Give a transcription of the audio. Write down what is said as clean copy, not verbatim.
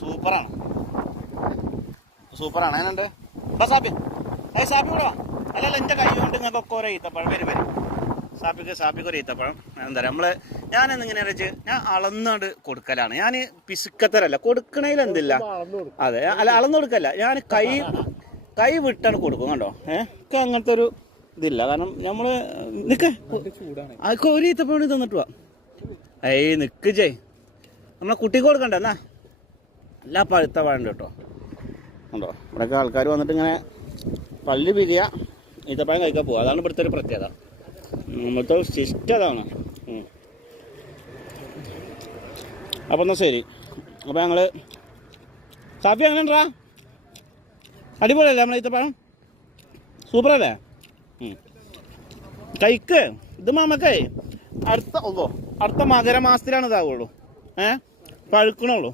സൂപ്പറാണ് സൂപ്പറാണ്. അതിനുണ്ട് അപ്പം സാപ്പി സാപ്പി കൂടെ വാ. അല്ലല്ല എൻ്റെ കൈ കൊണ്ട് നിങ്ങൾക്കൊക്കെ ഓരോ ഈത്തപ്പഴം വരും. സാപ്പിക്ക് ഒരു ഈത്തപ്പഴം. എന്താ പറയുക ഞാനെന്നിങ്ങനെ വെച്ച് ഞാൻ അളന്നാണ്ട് കൊടുക്കലാണ്. ഞാൻ പിസുക്കത്തരല്ല, കൊടുക്കണതിൽ എന്തില്ല. അതെ, അല്ല അളന്നു കൊടുക്കല്ല, ഞാൻ കൈ വിട്ടാണ് കൊടുക്കും. കണ്ടോ ഒക്കെ അങ്ങനത്തെ ഒരു ഇതില്ല. കാരണം നമ്മൾ ഒരു ഈത്തപ്പഴം തന്നിട്ട് പോവാ. നിക്ക് ജയ്, നമ്മളെ കുട്ടിക്ക് കൊടുക്കണ്ട എന്നാ. അല്ല പഴുത്ത പഴം കേട്ടോ. ഉണ്ടോ ഇവിടെയൊക്കെ ആൾക്കാർ വന്നിട്ട് ഇങ്ങനെ പള്ളി പിരിയ ഈത്തപ്പഴം കഴിക്കാൻ പോവുക. അതാണ് ഇവിടുത്തെ ഒരു പ്രത്യേകത. ഇവിടുത്തെ ശിഷ്ട അതാണ്. അപ്പം എന്നാൽ ശരി. അപ്പോൾ ഞങ്ങൾ സാഫി അങ്ങനെ ഉണ്ടാ അടിപൊളിയല്ലേ നമ്മളെ ഈത്തപ്പഴം? സൂപ്പറല്ലേ? കഴിക്ക്. ഇത് മാമക്കേ അടുത്ത മകരമാസത്തിലാണ് ഇതാവുള്ളൂ. പഴുക്കണുള്ളൂ.